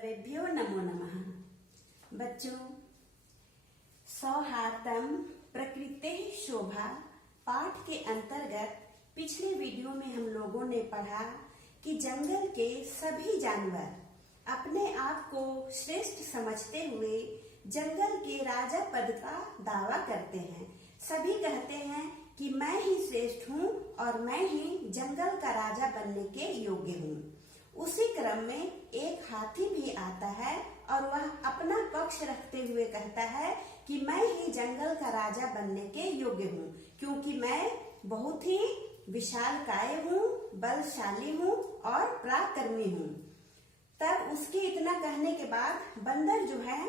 सर्वेभ्यो नमो नमः। बच्चों, सौहार्दम प्रकृते शोभा पाठ के अंतर्गत पिछले वीडियो में हम लोगों ने पढ़ा कि जंगल के सभी जानवर अपने आप को श्रेष्ठ समझते हुए जंगल के राजा पद का दावा करते हैं। सभी कहते हैं कि मैं ही श्रेष्ठ हूँ और मैं ही जंगल का राजा बनने के योग्य हूँ। उसी क्रम में एक हाथी भी आता है और वह अपना पक्ष रखते हुए कहता है कि मैं ही जंगल का राजा बनने के योग्य हूँ, क्योंकि मैं बहुत ही विशालकाय हूँ, बलशाली हूँ और पराक्रमी हूँ। तब उसके इतना कहने के बाद बंदर जो है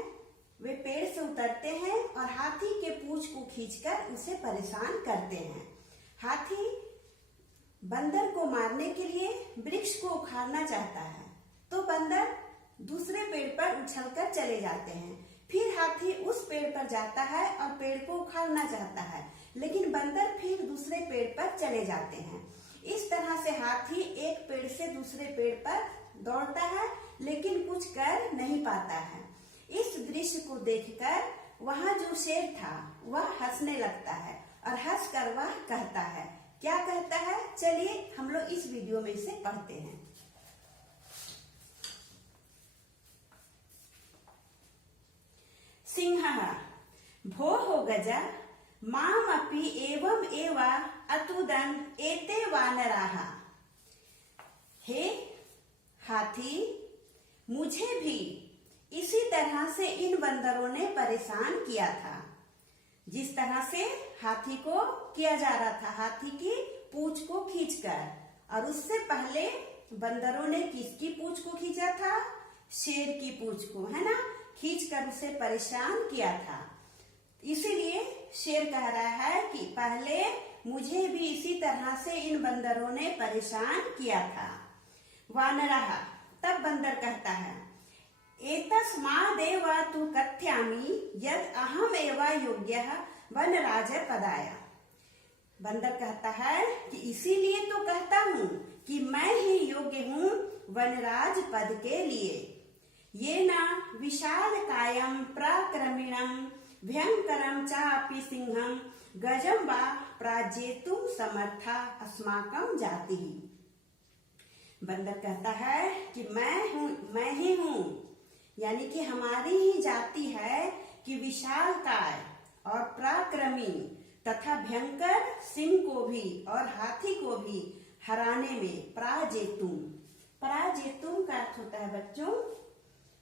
वे पेड़ से उतरते हैं और हाथी के पूंछ को खींचकर उसे परेशान करते हैं। हाथी बंदर को मारने के लिए वृक्ष को उखाड़ना चाहता है, तो बंदर दूसरे पेड़ पर उछलकर चले जाते हैं। फिर हाथी उस पेड़ पर जाता है और पेड़ को उखाड़ना चाहता है, लेकिन बंदर फिर दूसरे पेड़ पर चले जाते हैं। इस तरह से हाथी एक पेड़ से दूसरे पेड़ पर दौड़ता है, लेकिन कुछ कर नहीं पाता है। इस दृश्य को देखकर वहाँ जो शेर था वह हंसने लगता है और हंसकर वह कहता है, क्या कहता है, चलिए हम लोग इस वीडियो में इसे पढ़ते हैं। सिंहः भोः गज मामपि एवं एवा अतुदन् एते वानराः। हे हाथी, मुझे भी इसी तरह से इन बंदरों ने परेशान किया था, जिस तरह से हाथी को किया जा रहा था, हाथी की पूंछ को खींचकर। और उससे पहले बंदरों ने किसकी पूंछ को खींचा था? शेर की पूंछ को, है ना, खींचकर उसे परेशान किया था। इसीलिए शेर कह रहा है कि पहले मुझे भी इसी तरह से इन बंदरों ने परेशान किया था। वानरः, तब बंदर कहता है, एतस्मादेव तु कथ्यामि यद अहम एव योग्यः वनराज पदाय। बंदर कहता है कि इसीलिए तो कहता हूँ कि मैं ही योग्य हूँ वनराज पद के लिए। ये न विशाल कायम पराक्रमिणम भयंकरम चापि सिंहम गजम वा प्राजेतुम समर्था अस्माकं जाति। बंदर कहता है कि मैं ही हूँ, यानी कि हमारी ही जाति है कि विशालकाय और पराक्रमी तथा भयंकर सिंह को भी और हाथी को भी हराने में पराजेतुम का अर्थ होता है बच्चों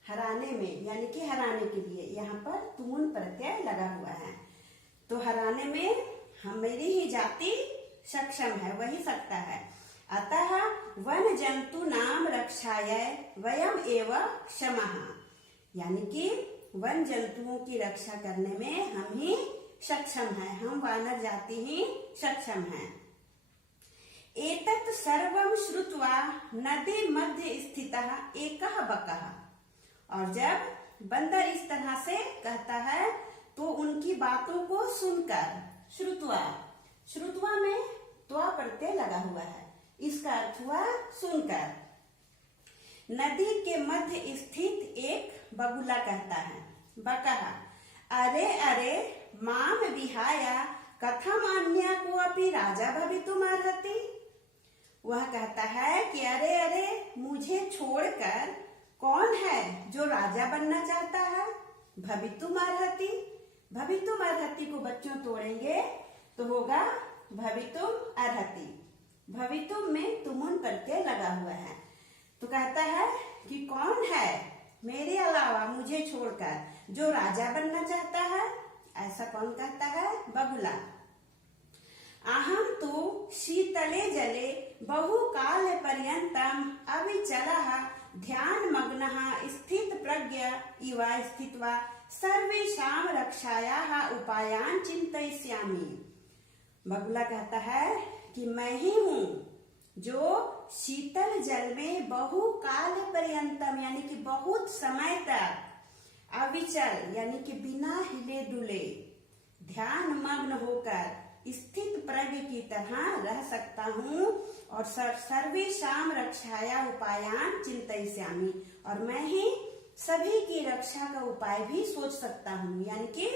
हराने में, यानी कि हराने के लिए। यहाँ पर तुमुन प्रत्यय लगा हुआ है, तो हराने में मेरी ही जाति सक्षम है, वही सकता है। अतः वन जंतु नाम रक्षाय वयम एव क्षमः, यानी कि वन जंतुओं की रक्षा करने में हम ही सक्षम हैं, हम वानर जाति ही सक्षम हैं। एतत् सर्वं श्रुत्वा नदी मध्य स्थितः एकः बकः। और जब बंदर इस तरह से कहता है तो उनकी बातों को सुनकर, श्रुत्वा में त्वा प्रत्यय लगा हुआ है, इसका अर्थ हुआ सुनकर। नदी के मध्य स्थित एक बगुला कहता है, बकः अरे अरे माम विहाय कथम अन्य को अपि राजा भवितुम अर्हति। वह कहता है कि अरे अरे मुझे छोड़कर कौन है जो राजा बनना चाहता है। भवितुम अर्हति, भवितुम अर्हति को बच्चों तोड़ेंगे तो होगा भवितुम अर्हति। भवितुम में तुमुन प्रत्यय लगा हुआ है, तो कहता है कि कौन है मेरे अलावा मुझे छोड़कर जो राजा बनना चाहता है। ऐसा कौन कहता है? बगुला। अहम तो शीतले जले बहुकाल पर्यंतम अविचलः ध्यान मग्नः स्थित प्रज्ञ इव स्थित्वा सर्वेषां रक्षायाः उपायान् चिन्तयिष्यामि। बगुला कहता है कि मैं ही हूँ जो शीतल जल में बहुकाल पर्यंतम, यानी कि बहुत समय तक, अविचल यानी कि बिना हिले डुले, ध्यान मग्न होकर स्थित प्रज्ञ की तरह रह सकता हूँ और सर्वेषां रक्षाया उपायान चिंतयिष्यामि, और मैं ही सभी की रक्षा का उपाय भी सोच सकता हूँ, यानी कि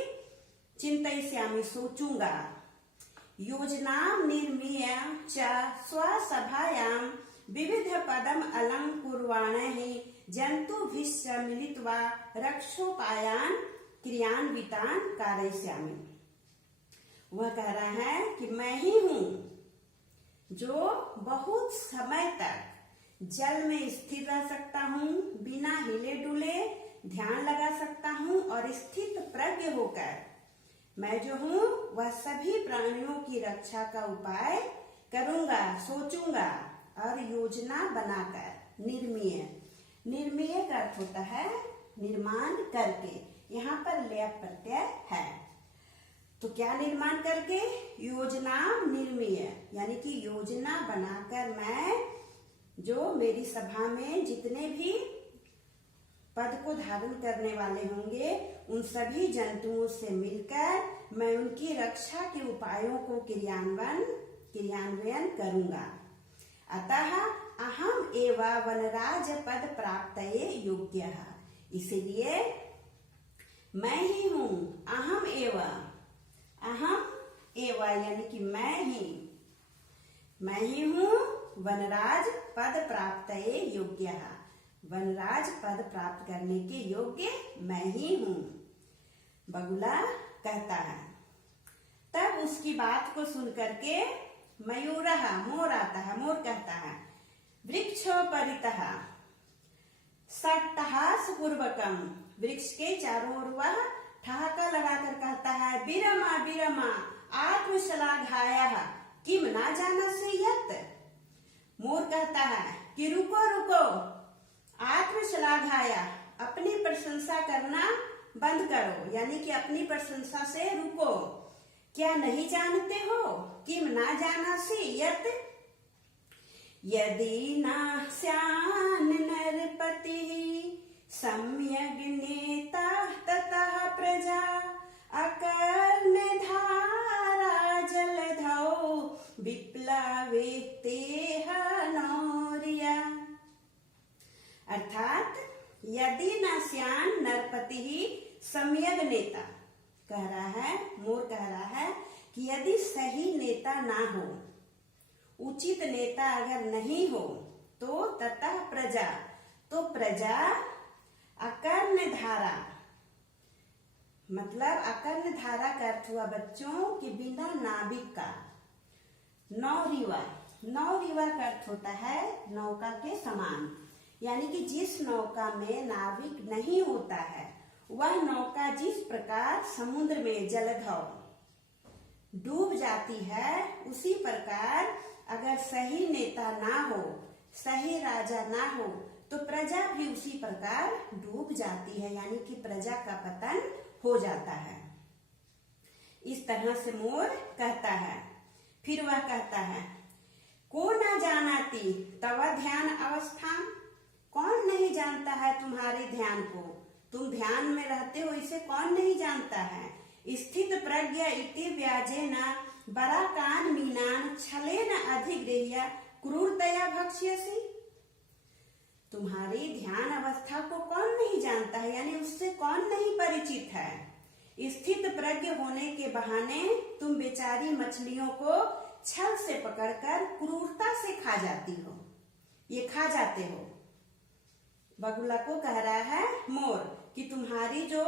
चिंतयिष्यामि सोचूंगा। योजनां निर्मीय च स्वसभायां विविध पदम अलंकुर्वाणैः जन्तुभिश्च मिलित्वा रक्षोपायान् क्रियान्वितान् कारयिष्यामि। वह कह रहा है कि मैं ही हूँ जो बहुत समय तक जल में स्थिर रह सकता हूँ, बिना हिले डुले ध्यान लगा सकता हूँ और स्थित प्रज्ञ होकर मैं जो हूँ वह सभी प्राणियों की रक्षा का उपाय करूंगा, सोचूंगा और योजना बनाकर। निर्मीय, निर्मीय का अर्थ होता है निर्माण करके। यहाँ पर लय प्रत्यय है, तो क्या निर्माण करके? योजना निर्मीय, यानी कि योजना बनाकर मैं जो मेरी सभा में जितने भी पद को धारण करने वाले होंगे उन सभी जंतुओं से मिलकर मैं उनकी रक्षा के उपायों को क्रियान्वयन करूंगा। अतः अहम एव वनराज पद प्राप्तये योग्यः, इसलिए मैं ही हूँ। अहम एव, यानी कि मैं ही हूँ वनराज पद प्राप्तये योग्यः, वनराज पद प्राप्त करने के योग्य मैं ही हूँ। बगुला कहता है। तब उसकी बात को सुन करके मयूरः, मोर आता है। मोर कहता है वृक्षोपरितः सट्टहासपूर्वकम्, वृक्ष के चारों ओर वह ठहाका लगाकर कहता है विरमा विरमा आत्मश्लाघायः किम न जानसि यत्। मोर कहता है कि रुको रुको, आत्मश्लाघाया, अपनी प्रशंसा करना बंद करो, यानी कि अपनी प्रशंसा से रुको। क्या नहीं जानते हो? किम ना जानासि यत् यदि न स्यान् नरपतिः सम्यग् नेता ततः प्रजा अकर्णधारा जलधौ विप्लवेतेह नौर्या। अर्थात यदि न स्यान् नरपतिः सम्यग् नेता, कह रहा है, मोर कह रहा है कि यदि सही नेता ना हो, उचित नेता अगर नहीं हो तो ततः प्रजा, तो प्रजा अकर्ण धारा, मतलब अकर्ण धारा का अर्थ हुआ बच्चों कि बिना नाविक का। नौरिवा, नौरिवा का अर्थ होता है नौका के समान, यानी कि जिस नौका में नाविक नहीं होता है वह नौका जिस प्रकार समुद्र में जलधौ डूब जाती है, उसी प्रकार अगर सही नेता ना हो, सही राजा ना हो तो प्रजा भी उसी प्रकार डूब जाती है, यानी कि प्रजा का पतन हो जाता है। इस तरह से मोर कहता है। फिर वह कहता है को न जानाति तव ध्यान अवस्था, कौन नहीं जानता है तुम्हारे ध्यान को, तुम ध्यान में रहते हो इसे कौन नहीं जानता है। स्थित प्रज्ञ इति व्याजेन बराकान मीनान छलेन अधिगृह्य क्रूरतया भक्ष्यसि, तुम्हारी ध्यान अवस्था को कौन नहीं जानता है, यानी उससे कौन नहीं परिचित है। स्थित प्रज्ञ होने के बहाने तुम बेचारी मछलियों को छल से पकड़कर क्रूरता से खा जाती हो, ये खा जाते हो। बगुला को कह रहा है मोर कि तुम्हारी जो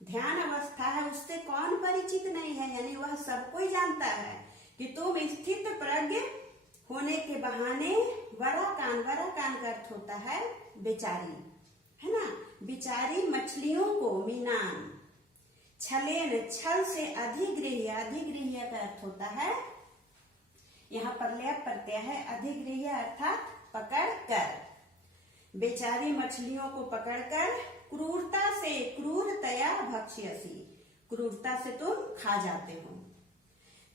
ध्यान अवस्था है उससे कौन परिचित नहीं है, यानी वह सबको ही जानता है कि तुम स्थित प्रज्ञ होने के बहाने वराकान का अर्थ होता है बेचारी, है ना, बेचारी मछलियों को मीनान छलेन, छल से अधिगृह्य, अधिगृह्य का अर्थ होता है, यहाँ पर लय प्रत्यय है, अधिगृह्य अर्थात पकड़ कर, बेचारी मछलियों को पकड़कर क्रूरता से, क्रूरतया भक्ष्यसि, क्रूरता से तुम खा जाते हो।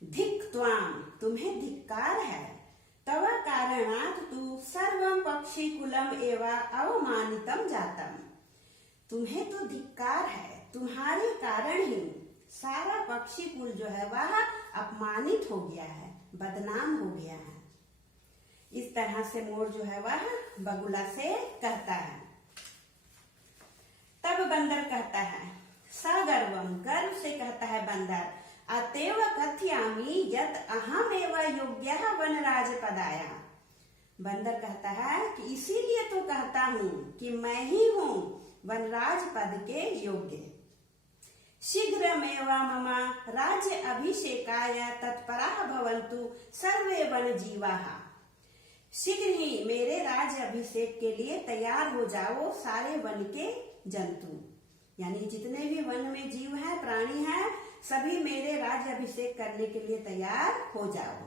धिक् त्वाम, तुम्हें धिक्कार है, तव कारणात् तु सर्वं पक्षी कुलम एवा अवमानितम जातम, तुम्हें तो धिक्कार है, तुम्हारे कारण ही सारा पक्षी कुल जो है वह अपमानित हो गया है, बदनाम हो गया है। इस तरह से मोर जो है वह बगुला से कहता है। बंदर कहता है, सगर्वम गर्व से कहता है बंदर, अतएव कथयामि यत् अहमेव योग्यः वनराज पदाय। बंदर कहता है कि इसीलिए तो कहता हूँ कि मैं ही हूँ वनराज पद के योग्य। शीघ्रमेव मम राज्य अभिषेकाय तत्पराः भवन्तु सर्वे वन जीवाः। शीघ्र ही मेरे राज्य अभिषेक के लिए तैयार हो जाओ सारे वन के जंतु, यानी जितने भी वन में जीव हैं, प्राणी हैं, सभी मेरे राज्य अभिषेक करने के लिए तैयार हो जाओ।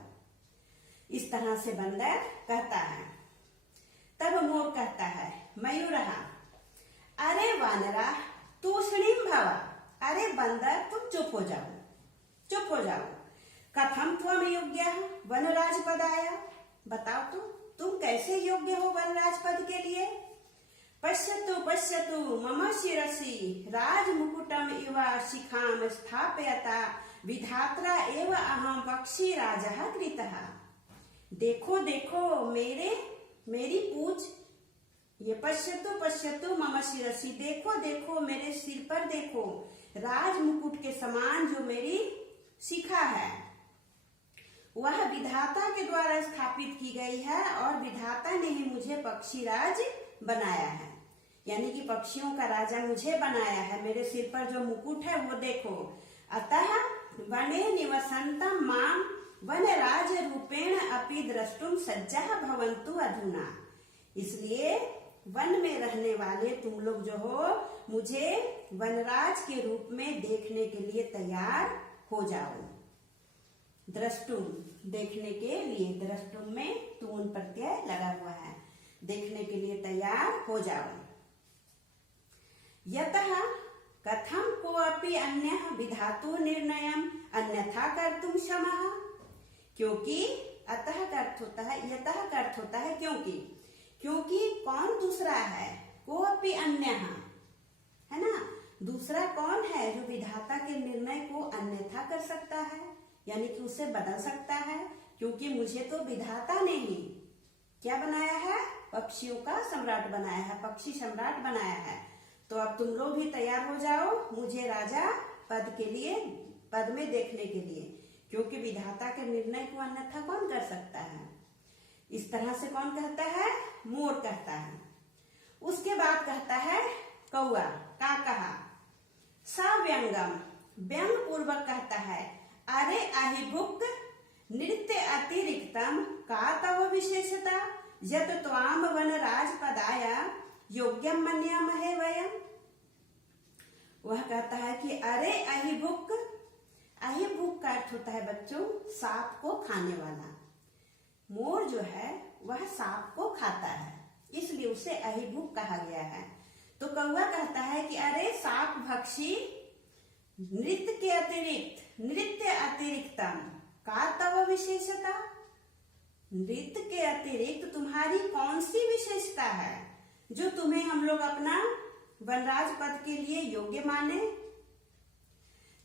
इस तरह से बंदर कहता है। तब मोर कहता है, मयूरः अरे वानरा तूष्णीम भव। अरे बंदर तुम चुप हो जाओ, चुप हो जाओ। कथम त्वम योग्यः वनराज पदाय। बताओ तुम कैसे योग्य हो वनराज पद के लिए। पश्यतु पश्यतु मम शिरसि राजमुकुटम इव शिखाम स्थापयता विधात्रा एव अहम पक्षी राजः कृतः। देखो देखो मेरी पूछ, ये पश्यतु पश्यतु मम शिरसि, देखो देखो मेरे सिर पर देखो, राज मुकुट के समान जो मेरी शिखा है वह विधाता के द्वारा स्थापित की गई है और विधाता ने ही मुझे पक्षी राज बनाया है, यानी कि पक्षियों का राजा मुझे बनाया है। मेरे सिर पर जो मुकुट है वो देखो। अतः वने निवसन्तम माम वनराज रूपेण अपि द्रष्टुम सज्जः भवन्तु अधुना। इसलिए वन में रहने वाले तुम लोग जो हो मुझे वनराज के रूप में देखने के लिए तैयार हो जाओ। द्रष्टुम देखने के लिए, द्रष्टुम में तून प्रत्यय लगा हुआ है, देखने के लिए तैयार हो जाओ। यतः कथम कोऽपि अन्यः विधातु निर्णयम् अन्यथा कर्तुम क्षमः। क्योंकि अतः का अर्थ होता है, यतः का अर्थ होता है क्योंकि कौन दूसरा है, कोऽपि अन्यः है ना, दूसरा कौन है जो विधाता के निर्णय को अन्यथा कर सकता है, यानी कि उसे बदल सकता है। क्योंकि मुझे तो विधाता ने ही क्या बनाया है, पक्षियों का सम्राट बनाया है, पक्षी सम्राट बनाया है। तो अब तुम लोग भी तैयार हो जाओ मुझे राजा पद के लिए, पद में देखने के लिए, क्योंकि विधाता के निर्णय को अन्यथा कौन कर सकता है। इस तरह से कौन कहता है, मोर कहता है। उसके बाद कहता है कौआ, का कहा, सव्यंगम व्यंग पूर्वक कहता है, अरे अहिभुक नृत्य अतिरिक्तम का तव विशेषता यत त्वाम वनराज पदाय योग्यम मन्यामहे वयम। वह कहता है कि अरे अहिभुक, अहिभुक का अर्थ होता है बच्चों सांप को खाने वाला। मोर जो है वह सांप को खाता है, इसलिए उसे अहिभुक कहा गया है। तो कौआ कहता है कि अरे सांप भक्षी नृत्य अतिरिक्तम का तव विशेषता। नृत्य के अतिरिक्त तुम्हारी कौन सी विशेषता है जो तुम्हें हम लोग अपना वनराज पद के लिए योग्य माने।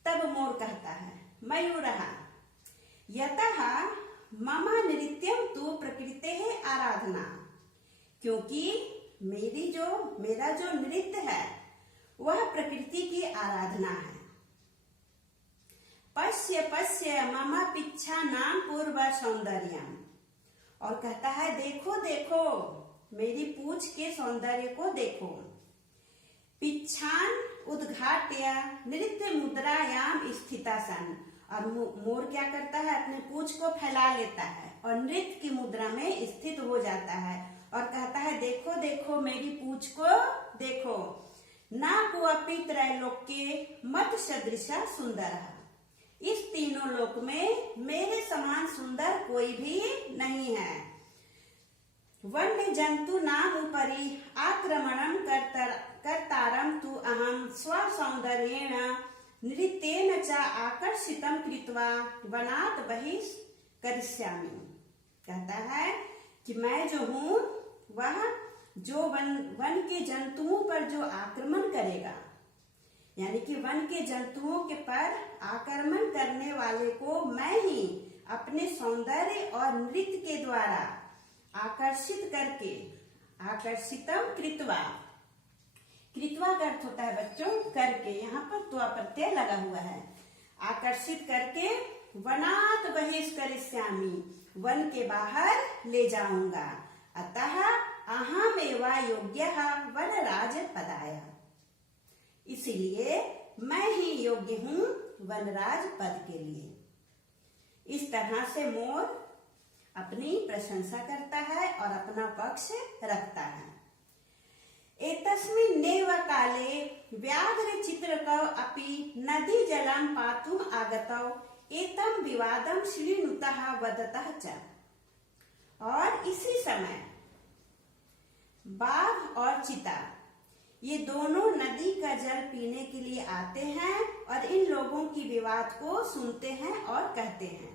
तब मोर कहता है, मयूरः यतः मम नृत्यम तु प्रकृतेः आराधना। क्योंकि मेरा जो नृत्य है वह प्रकृति की आराधना है। पश्य पश्य मम पिच्छा नाम पूर्व सौंदर्यम। और कहता है देखो देखो मेरी पूछ के सौंदर्य को देखो। पिच्छान उद्घाट्य नृत्य मुद्रायाम स्थिता सन। और मोर क्या करता है, अपने पूछ को फैला लेता है और नृत्य की मुद्रा में स्थित हो जाता है और कहता है देखो देखो मेरी पूछ को देखो। ना कोऽपि त्रैलोक्ये मत सदृशा सुंदरः। इस तीनों लोक में मेरे समान सुंदर कोई भी नहीं है। वन्य जंतु नाम उपरि आक्रमणम कर्तारम तु अहम स्वसौंदर्येण नृत्येन च आकर्षितम कृत्वा वनात् बहिः करिष्यामि। कहता है कि मैं जो हूँ वह जो वन के जंतुओं पर जो आक्रमण करेगा, यानी कि वन के जंतुओं के पर आक्रमण करने वाले को मैं ही अपने सौंदर्य और नृत्य के द्वारा आकर्षित करके, आकर्षितम कृत्वा जीवा का अर्थ होता है बच्चों करके, यहाँ पर त्वा प्रत्यय लगा हुआ है। आकर्षित करके वनात् बहिष्करिष्यामि, वन के बाहर ले जाऊंगा। अतः अहमेवा योग्यः वनराज पदाय, इसीलिए मैं ही योग्य हूँ वनराज पद के लिए। इस तरह से मोर अपनी प्रशंसा करता है और अपना पक्ष रखता है। एतस्मिन्नेव काले व्याघ्र चित्रकौ अपि नदी जलं पातुम् आगतौ एतं विवादं श्रीनुतः वदतः च। और इसी समय बाघ और चिता ये दोनों नदी का जल पीने के लिए आते हैं और इन लोगों की विवाद को सुनते हैं और कहते हैं।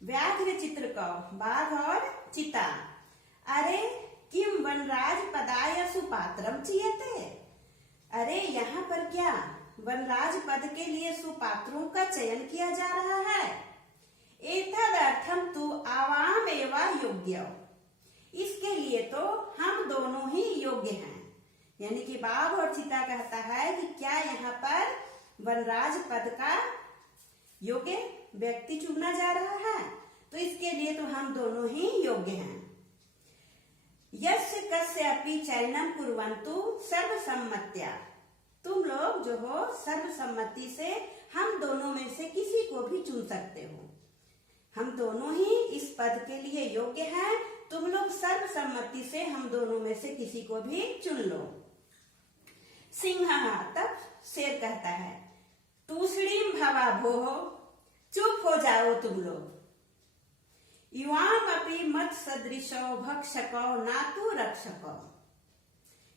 व्याघ्र चित्रकौ, बाघ और चिता, अरे किम वनराज पदाय सुपात्रम चीयते, अरे यहाँ पर क्या वनराज पद के लिए सुपात्रों का चयन किया जा रहा है। एतदर्थम तु आवाम एवं योग्य, इसके लिए तो हम दोनों ही योग्य हैं। यानी कि बाघ और चिता कहता है कि क्या यहाँ पर वनराज पद का योग्य व्यक्ति चुना जा रहा है, तो इसके लिए तो हम दोनों ही योग्य हैं। यस्य कस्यापि चयनम कुर्वन्तु सर्वसम्मत्या, तुम लोग जो हो सर्वसम्मति से हम दोनों में से किसी को भी चुन सकते हो। हम दोनों ही इस पद के लिए योग्य हैं, तुम लोग सर्वसम्मति से हम दोनों में से किसी को भी चुन लो। सिंह, तब शेर कहता है, तूष्णीम भवा भोः, चुप हो जाओ तुम लोग। युवाम अपि मत सदृशो भक्षको नातु रक्षको,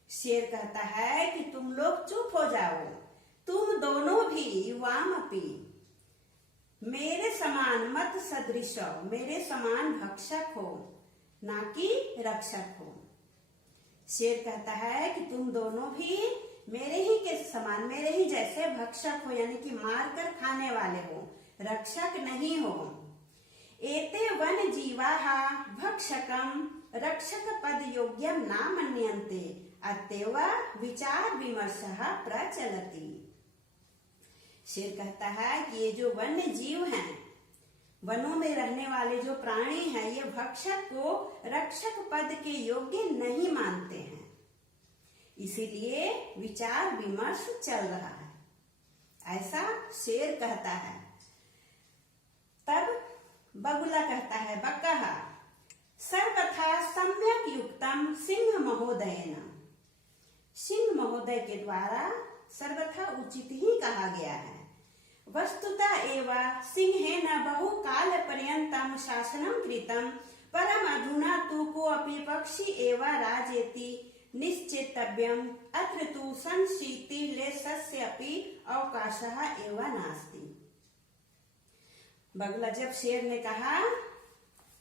शेर कहता है कि तुम लोग चुप हो जाओ, तुम दोनों भी युवाम अपि, मेरे समान मत सदृश, मेरे समान भक्षक हो, ना कि रक्षक हो। शेर कहता है कि तुम दोनों भी मेरे ही के समान, मेरे ही जैसे भक्षक हो, यानी कि मार कर खाने वाले हो, रक्षक नहीं हो। एते वन जीवाः भक्षकम रक्षक पद योग्यम न मन्यन्ते, अतएव विचार विमर्शः प्रचलति। शेर कहता है कि ये जो वन्य जीव हैं, वनों में रहने वाले जो प्राणी हैं, ये भक्षक को रक्षक पद के योग्य नहीं मानते हैं, इसीलिए विचार विमर्श चल रहा है, ऐसा शेर कहता है। तब बगुला कहता है, बकः सर्वथा सम्यक युक्तम सिंह महोदयेन, सिंह महोदय के द्वारा सर्वथा उचित ही कहा गया है। वस्तुतः एव सिंहेन बहु काल पर्यन्तं शासनं कृतं, परम अधुना तु कोऽपि पक्षी एव राजेति निश्चेतव्यम्, अत्र तु संशीतिलेशस्यापि अवकाशः एव नास्ति। बगुला जब शेर ने कहा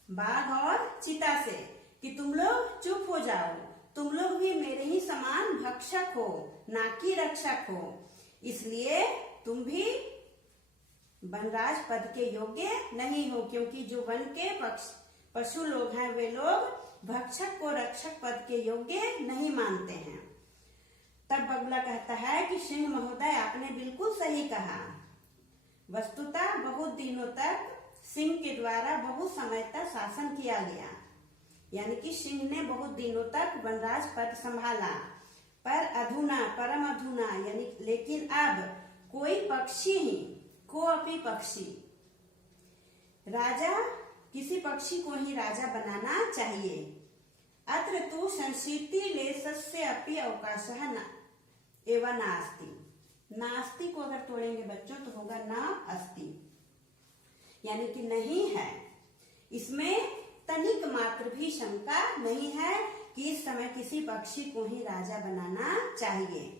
बाघ और चिता से कि तुम लोग चुप हो जाओ, तुम लोग भी मेरे ही समान भक्षक हो, ना कि रक्षक हो, इसलिए तुम भी वनराज पद के योग्य नहीं हो, क्योंकि जो वन के पशु लोग हैं वे लोग भक्षक को रक्षक पद के योग्य नहीं मानते हैं। तब बगुला कहता है कि सिंह महोदय आपने बिल्कुल सही कहा। वस्तुतः बहुत दिनों तक सिंह के द्वारा बहुत समय तक शासन किया गया, यानी कि सिंह ने बहुत दिनों तक वनराज पद संभाला, पर अधुना परम अधुना यानी लेकिन अब कोई पक्षी ही कोऽपि पक्षी, राजा किसी पक्षी को ही राजा बनाना चाहिए। अत्र तु संशीतिलेशस्य अपि अवकाशः एवं नास्ति, नास्ति को अगर तोड़ेंगे बच्चों तो होगा ना अस्ति, यानी कि नहीं है। इसमें तनिक मात्र भी शंका नहीं है कि इस समय किसी पक्षी को ही राजा बनाना चाहिए।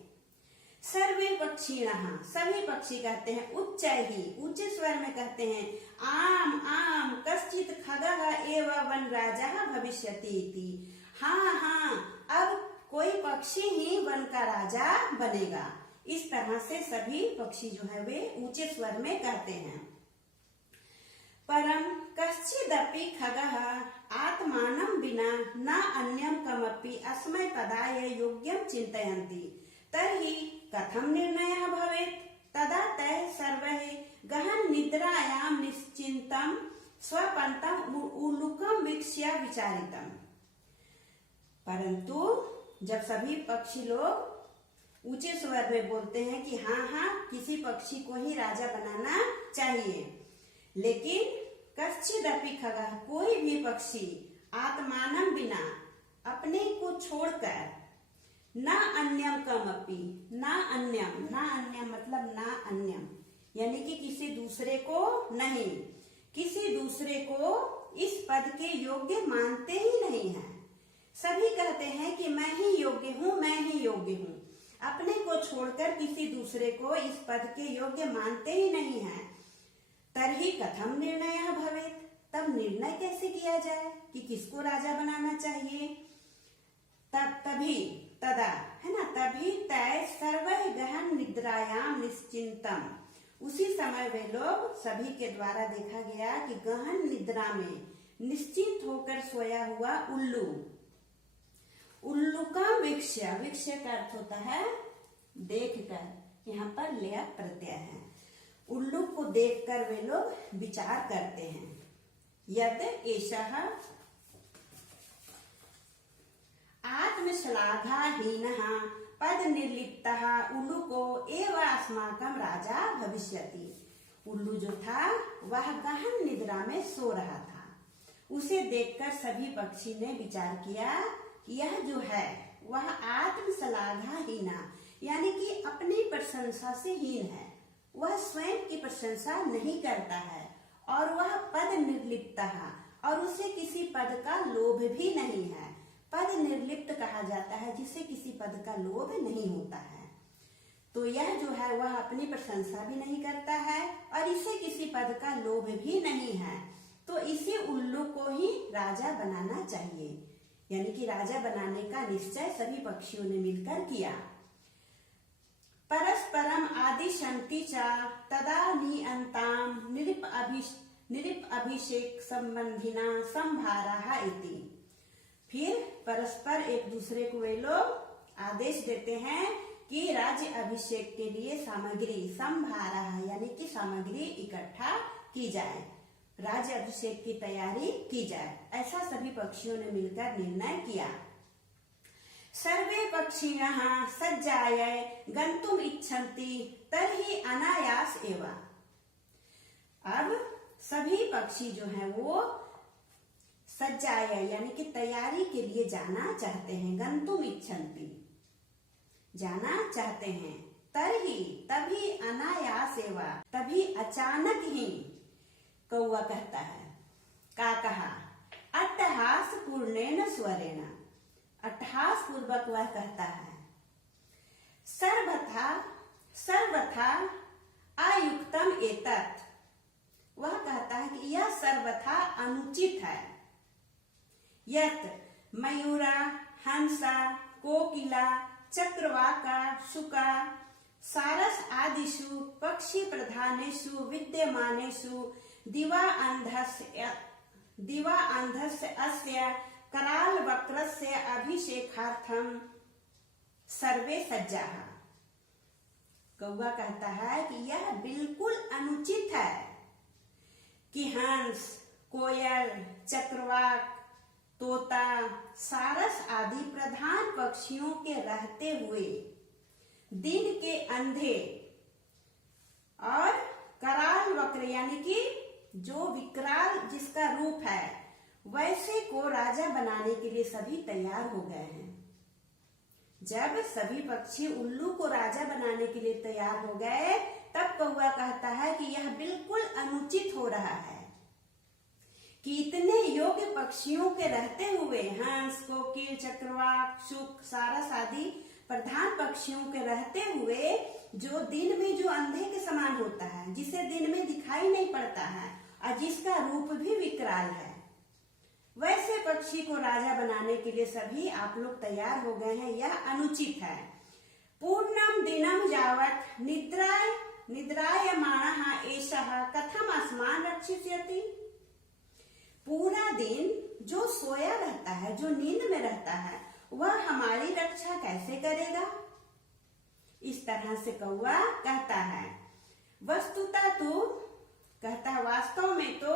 सर्वे पक्षिणः, सभी पक्षी कहते हैं उच्च ही, ऊंचे स्वर में कहते हैं, आम आम कश्चित् खगः एव वनराजः भविष्यति इति। हाँ हाँ, अब कोई पक्षी ही वन का राजा बनेगा। इस तरह से सभी पक्षी जो है वे ऊंचे स्वर में कहते हैं। परम कश्चिदपि खगः आत्मानं विना न अन्यं कमपि अस्मै तदाय योग्यं चिन्तयन्ति तर्हि कथं निर्णयः भवेत्। तदा तैः सर्वैः गहन निद्रायां निश्चिन्तं स्वपन्तम् उल्लूकं वीक्ष्य विचारितम्। परंतु जब सभी पक्षी लोग ऊंचे स्वर में बोलते हैं कि हाँ हाँ किसी पक्षी को ही राजा बनाना चाहिए, लेकिन कश्चिदपि खगः कोई भी पक्षी आत्मानं बिना अपने को छोड़कर न अन्यम कमपि न अन्यम मतलब न अन्यम यानी कि किसी दूसरे को नहीं, किसी दूसरे को इस पद के योग्य मानते ही नहीं है। सभी कहते हैं कि मैं ही योग्य हूँ, मैं ही योग्य हूँ, अपने को छोड़कर किसी दूसरे को इस पद के योग्य मानते ही नहीं है। तर्हि कथम निर्णयः भवेत्, तब निर्णय कैसे किया जाए कि किसको राजा बनाना चाहिए। तदा है ना, तभी तय सर्वैः गहन निद्रायाम निश्चिंतम, उसी समय वे लोग सभी के द्वारा देखा गया कि गहन निद्रा में निश्चिंत होकर सोया हुआ उल्लू का वीक्ष्य, वीक्ष्य का अर्थ होता है देखकर, यहाँ पर लय प्रत्यय है। उल्लू को देखकर वे लोग विचार करते हैं। यद एषः आत्मश्लाघाहीनः पद निर्लिप्तः उल्लूको एव अस्माकं राजा भविष्यति। उल्लू जो था वह गहन निद्रा में सो रहा था। उसे देखकर सभी पक्षी ने विचार किया यह जो है वह आत्मश्लाघाहीना यानी कि अपनी प्रशंसा से हीन है, वह स्वयं की प्रशंसा नहीं करता है, और वह पद निर्लिप्तः और उसे किसी पद का लोभ भी नहीं है। पद निर्लिप्त कहा जाता है जिसे किसी पद का लोभ नहीं होता है। तो यह जो है वह अपनी प्रशंसा भी नहीं करता है और इसे किसी पद का लोभ भी नहीं है। तो इसी उल्लू को ही राजा बनाना चाहिए, यानी कि राजा बनाने का निश्चय सभी पक्षियों ने मिलकर किया। परस्परम आदिशन्ति च तदा नियंताम निरिप अभिषेक संबंधिना संभारा इति। फिर परस्पर एक दूसरे को वे लोग आदेश देते हैं कि राज्य अभिषेक के लिए सामग्री संभारा यानी कि सामग्री इकट्ठा की जाए, राज्य अभिषेक की तैयारी की जाए। ऐसा सभी पक्षियों ने मिलकर निर्णय किया। सर्वे पक्षिणः सज्जायै गन्तुम इच्छन्ति तर्हि अनायास एव। अब सभी पक्षी जो हैं वो सज्जायै यानी कि तैयारी के लिए जाना चाहते हैं। गन्तुम इच्छन्ति जाना चाहते हैं। तर्हि तभी अनायास एव तभी अचानक ही कौवा कहता है, का कहा, अट्टहास पूर्णेन स्वरेण, अट्टहास पूर्वक वह कहता है, सर्वथा अयुक्तम एतत्, वह कहता है कि यह सर्वथा अनुचित है। यत् मयूरा हंसा कोकिला चक्रवाका शुका सारस आदिषु पक्षी प्रधानेषु विद्यमानेषु दिवा अंधस्य अस्य कराल वक्रस्य अभिषेकार्थम सर्वे सज्जाः। कौवा कहता है कि यह बिल्कुल अनुचित है कि हंस कोयल चक्रवाक तोता सारस आदि प्रधान पक्षियों के रहते हुए दिन के अंधे और कराल वक्र यानी कि जो विकराल जिसका रूप है वैसे को राजा बनाने के लिए सभी तैयार हो गए हैं। जब सभी पक्षी उल्लू को राजा बनाने के लिए तैयार हो गए तब कौवा कहता है कि यह बिल्कुल अनुचित हो रहा है कि इतने योग्य पक्षियों के रहते हुए हंस कोकिल चक्रवाक शुक सारस आदि प्रधान पक्षियों के रहते हुए जो दिन में जो अंधे के समान होता है, जिसे दिन में दिखाई नहीं पड़ता है और जिसका रूप भी विकराल है, वैसे पक्षी को राजा बनाने के लिए सभी आप लोग तैयार हो गए हैं। यह अनुचित है। पूर्णम दिनम यावत निद्रा निद्रायमाणः एषः कथम अस्मान् रक्षिष्यति। पूरा दिन जो सोया रहता है, जो नींद में रहता है, वह हमारी रक्षा कैसे करेगा। इस तरह से कौवा कहता है। वस्तुतः तो कहता है, वास्तव में तो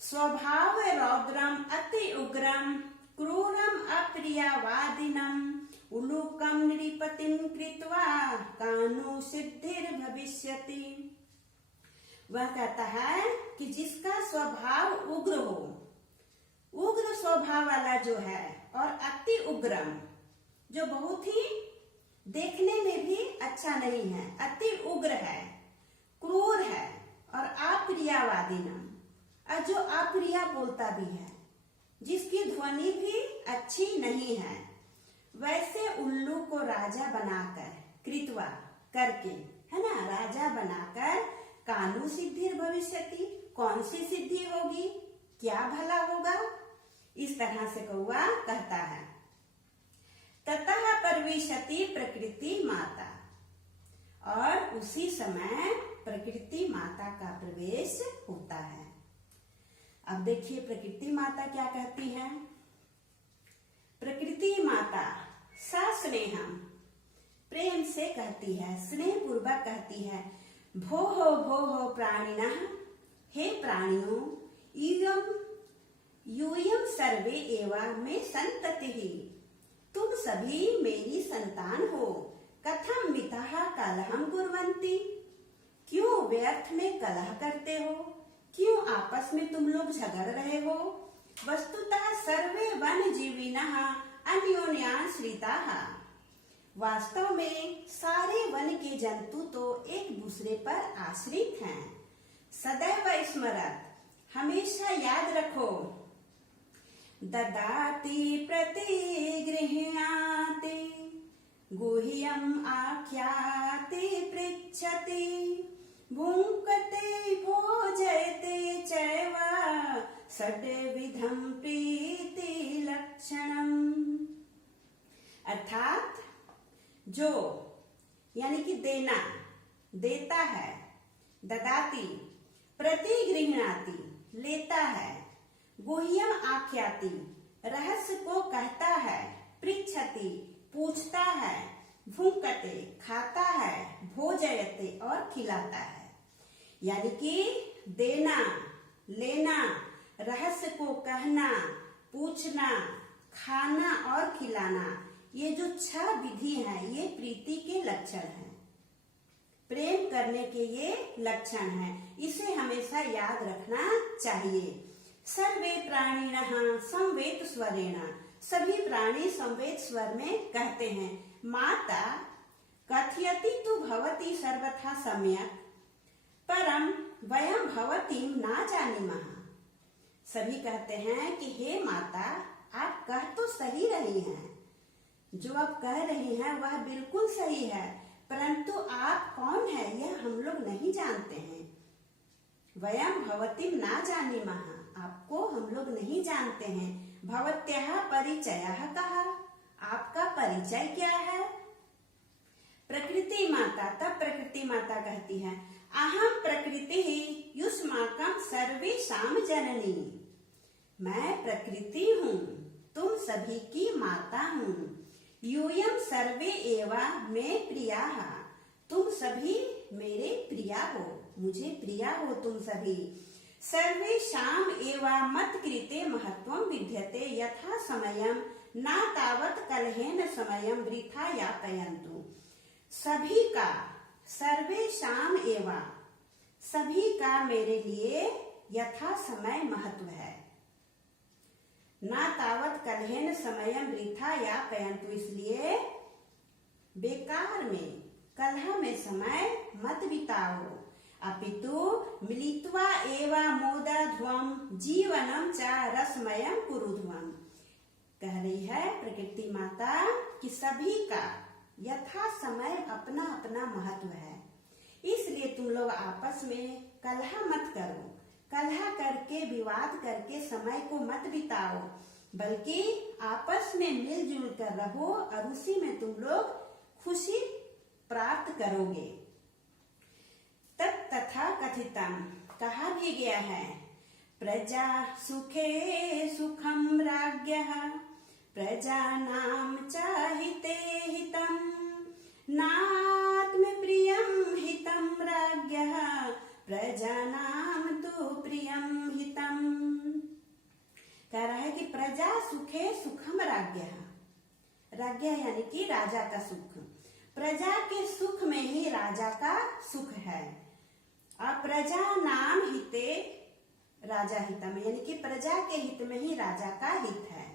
स्वभाव रौद्रम अति उग्रम क्रूरम अप्रियवादिनम उलूकम नृपतिम कृत्वा कानु सिद्धिर भविष्यति। वह कहता है कि जिसका स्वभाव उग्र हो, उग्र स्वभाव वाला जो है, और अति उग्रम जो बहुत ही देखने में भी अच्छा नहीं है, अति उग्र है, क्रूर है, और अप्रियवादिनम, और जो अप्रिय बोलता भी है, जिसकी ध्वनि भी अच्छी नहीं है, वैसे उल्लू को राजा बनाकर कृत्वा करके, है ना, राजा बनाकर कानु सिद्धिर भविष्यति, कौन सी सिद्धि होगी, क्या भला होगा। इस तरह से कौवा कहता है। ततः प्रविशति प्रकृति माता, और उसी समय प्रकृति माता का प्रवेश होता है। अब देखिए प्रकृति माता क्या कहती है। प्रकृति माता सस्नेहम, प्रेम से कहती है, स्नेह पूर्वक कहती है, भोः प्राणिनः, हे प्राणियों, यूयं सर्वे एवा मे संततिः, तुम सभी मेरी संतान हो। कथम मिथः कलहं कुर्वन्ति, क्यों व्यर्थ में कलह करते हो, क्यों आपस में तुम लोग झगड़ रहे हो। वस्तुतः सर्वे वनजीविनः अन्योन्याश्रिताः, वास्तव में सारे वन के जंतु तो एक दूसरे पर आश्रित हैं। सदैव स्मरत, हमेशा याद रखो। ददाति प्रतिगृह्णाति गुह्यम् आख्याति पृच्छति भुङ्क्ते भोजयते चैव षड्विधं प्रीति लक्षणम्। अर्थात जो, यानी कि देना, देता है, ददाति, प्रतिगृह्णाति, लेता है, गुह्यम आख्याति, रहस्य को कहता है, पृच्छति, पूछता है, भुङ्क्ते, खाता है, भोजयते, और खिलाता है। यानी कि देना, लेना, रहस्य को कहना, पूछना, खाना और खिलाना, ये जो 6 विधि है, ये प्रीति के लक्षण हैं, प्रेम करने के ये लक्षण हैं। इसे हमेशा याद रखना चाहिए। सर्वे प्राणिनः संवेद स्वरेण, सभी प्राणी संवेद स्वर में कहते हैं। माता कथयति तु भवती सर्वथा सम्यक परम वयं भवतीं न जानीमः। सभी कहते हैं कि हे माता, आप कह तो सही रही हैं, जो आप कह रही हैं वह बिल्कुल सही है, परंतु आप कौन है यह हम लोग नहीं जानते हैं। वयं भवतीं न जानीमः, आपको हम लोग नहीं जानते हैं। भवत्याः परिचयः कः, आपका परिचय क्या है। प्रकृति माता, तब प्रकृति माता कहती है, अहम प्रकृति युष्माकं सर्वेषां जननी, मैं प्रकृति हूँ, तुम सभी की माता हूँ। यूयं सर्वे एवा मे प्रियाः, तुम सभी मेरे प्रिया हो, मुझे प्रिया हो तुम सभी। सर्वेषाम् एवा मत्कृते महत्वं विद्यते यथा समयं न तावत् कलहेन समयं वृथा यापयन्तु। सभी का, सर्वेषाम् एवा, सभी का मेरे लिए यथा समय महत्व है। न तावत् कलहेन समयं वृथा यापयन्तु, इसलिए बेकार में, कलह में समय मत बिताओ। अपितु मिलित्वा एवा मोदाध्वं जीवनं च रसमयं कुरुध्वं। कह रही है प्रकृति माता कि सभी का यथा समय अपना अपना महत्व है, इसलिए तुम लोग आपस में कलह मत करो, कलह करके, विवाद करके समय को मत बिताओ, बल्कि आपस में मिलजुल कर रहो और उसी में तुम लोग खुशी प्राप्त करोगे। कथितम, कहा भी गया है, प्रजा सुखे सुखम राज्ञः प्रजानां चाहिते हितम नात्म प्रियम हितम राज्ञः प्रजानां तु प्रियम हितम। कह रहा है कि प्रजा सुखे सुखम राज्ञः, राज्ञः यानी कि राजा का सुख, प्रजा के सुख में ही राजा का सुख है। और प्रजा नाम हिते राजा हितम, यानी कि प्रजा के हित में ही राजा का हित है।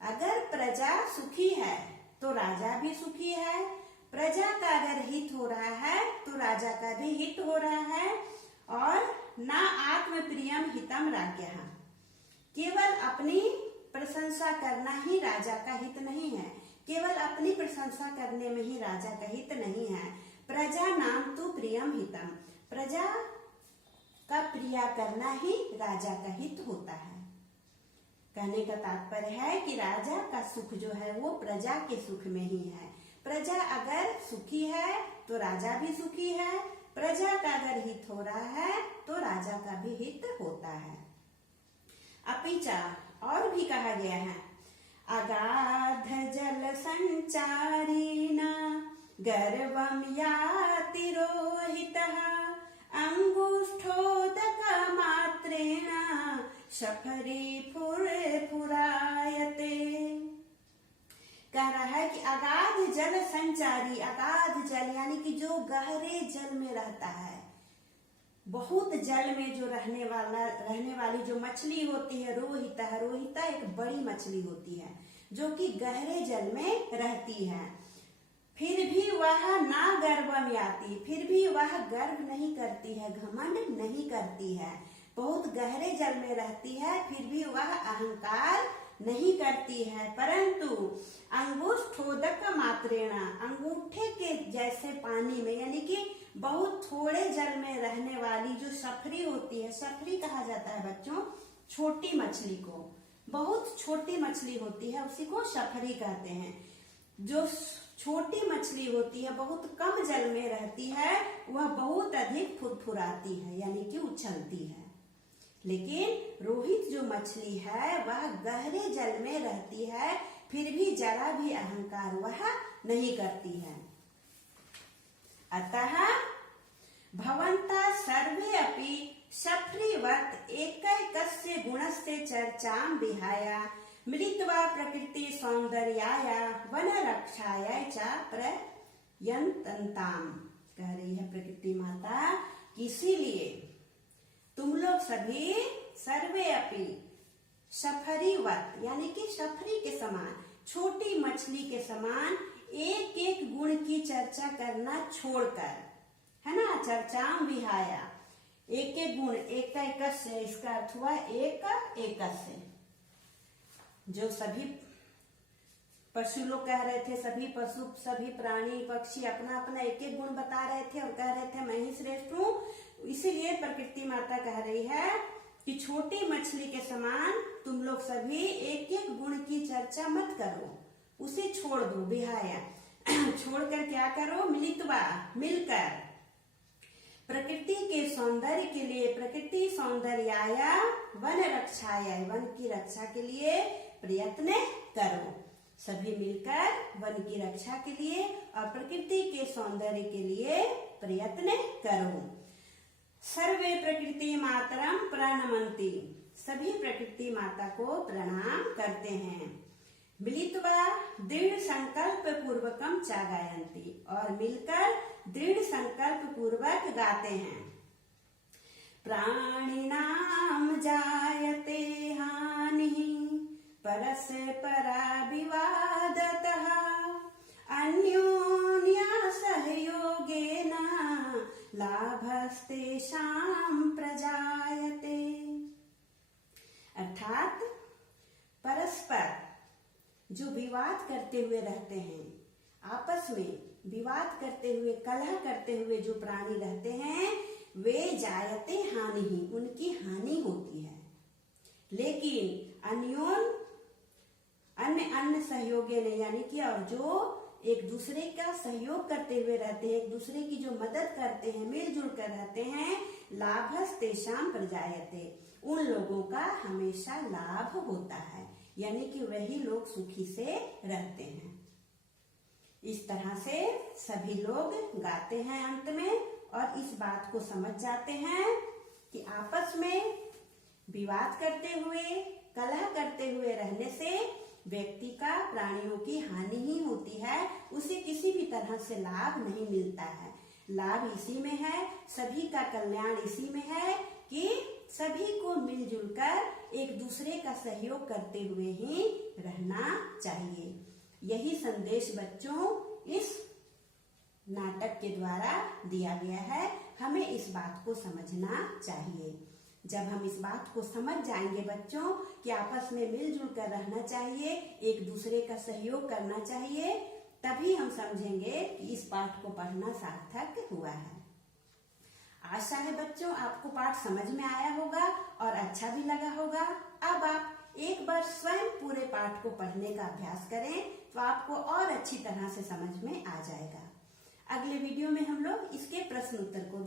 अगर प्रजा सुखी है तो राजा भी सुखी है, प्रजा का अगर हित हो रहा है तो राजा का भी हित हो रहा है। और ना आत्म प्रियम हितम राज्ञः, केवल अपनी प्रशंसा करना ही राजा का हित नहीं है, केवल अपनी प्रशंसा करने में ही राजा का हित नहीं है। प्रजा नाम तु प्रियम हितम, प्रजा का प्रिया करना ही राजा का हित होता है। कहने का तात्पर्य है कि राजा का सुख जो है वो प्रजा के सुख में ही है। प्रजा अगर सुखी है तो राजा भी सुखी है, प्रजा का अगर हित हो रहा है तो राजा का भी हित होता है। अपिचा, और भी कहा गया है, अगाध जल संचारीण गर्वम याति रोहितः अंगुष्ठोदक मात्रेण शफरी फुरायते। कह रहा है कि अगाध जल संचारी, अगाध जल यानी कि जो गहरे जल में रहता है, बहुत जल में जो रहने वाली जो मछली होती है, रोहिता, रोहिता एक बड़ी मछली होती है जो कि गहरे जल में रहती है। फिर भी वह ना गर्व में आती, फिर भी वह गर्व नहीं करती है, घमंड नहीं करती है। बहुत गहरे जल में रहती है फिर भी वह अहंकार नहीं करती है, परंतु अंगुष्ठोदक मात्रेण, अंगूठे के जैसे पानी में, यानी कि बहुत थोड़े जल में रहने वाली जो सफरी होती है, सफरी कहा जाता है बच्चों छोटी मछली को, बहुत छोटी मछली होती है उसी को सफरी कहते हैं। जो छोटी मछली होती है, बहुत कम जल में रहती है, वह बहुत अधिक फुरफुराती है, यानी कि उछलती है। लेकिन रोहित जो मछली है वह गहरे जल में रहती है, फिर भी जरा भी अहंकार वह नहीं करती है। अतः भवन्तः सर्वे अपि सफ्रीवत् एकैकस्य गुणस्य चर्चां विहाय मिलित्वा प्रकृति सौंदर्याय वन रक्षाय च प्रयतन्ताम्। कह रही है प्रकृति माता, इसीलिए तुम लोग सभी सर्वे अपि सफरीवत, यानी कि सफरी के समान, छोटी मछली के समान एक एक गुण की चर्चा करना छोड़कर, है ना, चर्चाम विहाया, एक एक गुण, एक से, इसका अर्थ हुआ एक से। जो सभी पशु लोग कह रहे थे, सभी पशु, सभी प्राणी पक्षी अपना अपना एक एक गुण बता रहे थे और कह रहे थे मैं ही श्रेष्ठ हूँ। इसीलिए प्रकृति माता कह रही है कि छोटी मछली के समान तुम लोग सभी एक एक गुण की चर्चा मत करो, उसे छोड़ दो, विहाया छोड़कर क्या करो, मिलित्वा, मिलकर प्रकृति के सौंदर्य के लिए, प्रकृति सौंदर्याय वन रक्षाय, वन की रक्षा के लिए प्रयत्न करो। सभी मिलकर वन की रक्षा के लिए और प्रकृति के सौंदर्य के लिए प्रयत्न करो। सर्वे प्रकृति मातरम प्रणमन्ति, सभी प्रकृति माता को प्रणाम करते हैं। मिलित्वा दृढ़ संकल्प पूर्वकम च गायन्ति, और मिलकर दृढ़ संकल्प पूर्वक गाते हैं। प्राणिनाम जायते हानिः परस्परा विवादतः अन्योन्या सहयोगेन लाभस्तेषां प्रजायते। अर्थात परस्पर जो विवाद करते हुए रहते हैं, आपस में विवाद करते हुए, कलह करते हुए जो प्राणी रहते हैं, वे जायते हानि ही, उनकी हानि होती है। लेकिन अन्योन अन्य अन्य सहयोगी ने, यानी कि और जो एक दूसरे का सहयोग करते हुए रहते हैं, एक दूसरे की जो मदद करते हैं, मिलजुल कर रहते हैं, लाभस तेषाम प्रजायते, उन लोगों का हमेशा लाभ होता है, यानी कि वही लोग सुखी से रहते हैं। इस तरह से सभी लोग गाते हैं अंत में और इस बात को समझ जाते हैं कि आपस में विवाद करते हुए, कलह करते हुए रहने से व्यक्ति का प्राणियों की हानि ही होती है, उसे किसी भी तरह से लाभ नहीं मिलता है। लाभ इसी में है, सभी का कल्याण इसी में है कि सभी को मिलजुल कर एक दूसरे का सहयोग करते हुए ही रहना चाहिए। यही संदेश बच्चों इस नाटक के द्वारा दिया गया है। हमें इस बात को समझना चाहिए। जब हम इस बात को समझ जाएंगे बच्चों कि आपस में मिलजुल कर रहना चाहिए, एक दूसरे का सहयोग करना चाहिए, तभी हम समझेंगे कि इस पाठ को पढ़ना सार्थक हुआ है। आशा है बच्चों आपको पाठ समझ में आया होगा और अच्छा भी लगा होगा। अब आप एक बार स्वयं पूरे पाठ को पढ़ने का अभ्यास करें तो आपको और अच्छी तरह से समझ में आ जाएगा। अगले वीडियो में हम लोग इसके प्रश्न उत्तर को